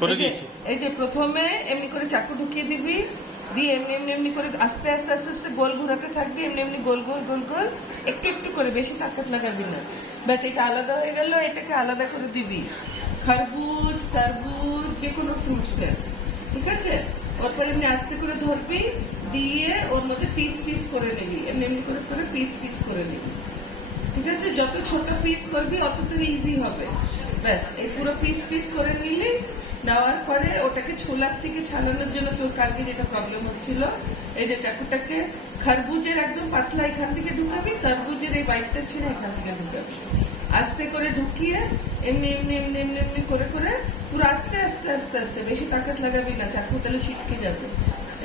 করে দিয়েছি। এই যে প্রথমে এমনি করে চাকু ঢুকিয়ে দিবি, দিয়ে এমনি এমনি এমনি করে আস্তে আস্তে আস্তে আস্তে গোল ঘোরাতে থাকবি, এমনি এমনি গোল গোল গোল গোল, একটু একটু করে, বেশি তাকাত লাগাবি না। ব্যাস, এটা আলাদা হয়ে গেল। এটাকে আলাদা করে দিবি খরবুজ, তরবুজ, যে কোনো ফ্রুটসের, ঠিক আছে? ওরপর এমনি আস্তে করে ধরবি, দিয়ে ওর মধ্যে পিস পিস করে নিবি, এমনি এমনি করে করে পিস পিস করে নিবি, ঠিক আছে? যত ছোট পিস করবি অত তোর ইজি হবে। ব্যাস, এই পুরো পিস পিস করে নিলি। নেওয়ার পরে ওটাকে ছোলার থেকে ছাড়ানোর জন্য তোর কালকে যেটা প্রবলেম হচ্ছিল, এই যে চাকুটাকে খরবুজের একদম পাতলা এখান থেকে ঢুকাবি, তরবুজের এই বাইকটা ছেড়ে এখান থেকে ঢুকাবি, আস্তে করে ঢুকিয়ে এমনি এমনি এমনি এমনি এমনি করে করে পুরো আস্তে আস্তে আস্তে আস্তে, বেশি তাকাত লাগাবি না, চাকু তাহলে ছিটকে যাবে।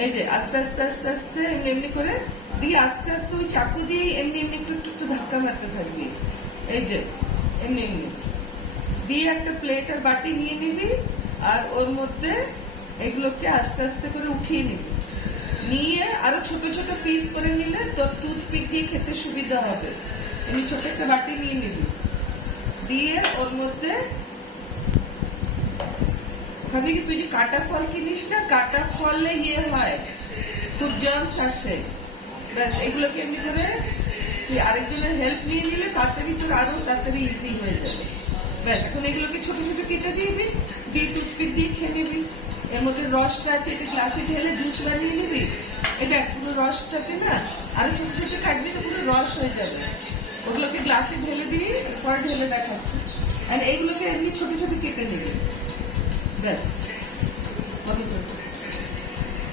এই যে আস্তে আস্তে আস্তে আস্তে এমনি এমনি করে দিয়ে আস্তে আস্তে ওই চাকু দিয়ে এমনি এমনি একটু একটু একটু ধাক্কা মারতে থাকবি। এই যে এমনি এমনি দিয়ে একটা প্লেট আর বাটি নিয়ে নিবি, আর ওর মধ্যে এগুলোকে আস্তে আস্তে করে উঠিয়ে নিবি, নিয়ে আরো ছোট ছোট পিস করে নিলে তোর টুথপিক দিয়ে খেতে সুবিধা হবে। এমনি ছোট একটা বাটি নিয়ে নিবি, দিয়ে ওর মধ্যে ওখান থেকে তুই যে কাটা ফল কিনিস না, কাটা ফলে ইয়ে হয়, খুব জার্মস আসে। ব্যাস, এগুলোকে এমনি করে তুই আরেকজনের হেল্প নিয়ে নিলে তাড়াতাড়ি তোর আরো তাড়াতাড়ি ইজি হয়ে যাবে। ব্যাস, এখন এগুলোকে ছোট ছোট কেটে দিবি, দিয়ে টুথপিক দিয়ে খেয়ে নিবি। এর মধ্যে রসটা আছে, এটা গ্লাসে ঢেলে জুস বানিয়ে নিবি। এটা পুরো রসটাতে না আরো ছোট ছোট কাটবি, তো পুরো রস হয়ে যাবে। ওগুলোকে গ্লাসে ঢেলে দিয়ে পরে ঢেলে দেখাচ্ছি। আর এইগুলোকে এমনি ছোট ছোট কেটে নেবে। ব্যাস,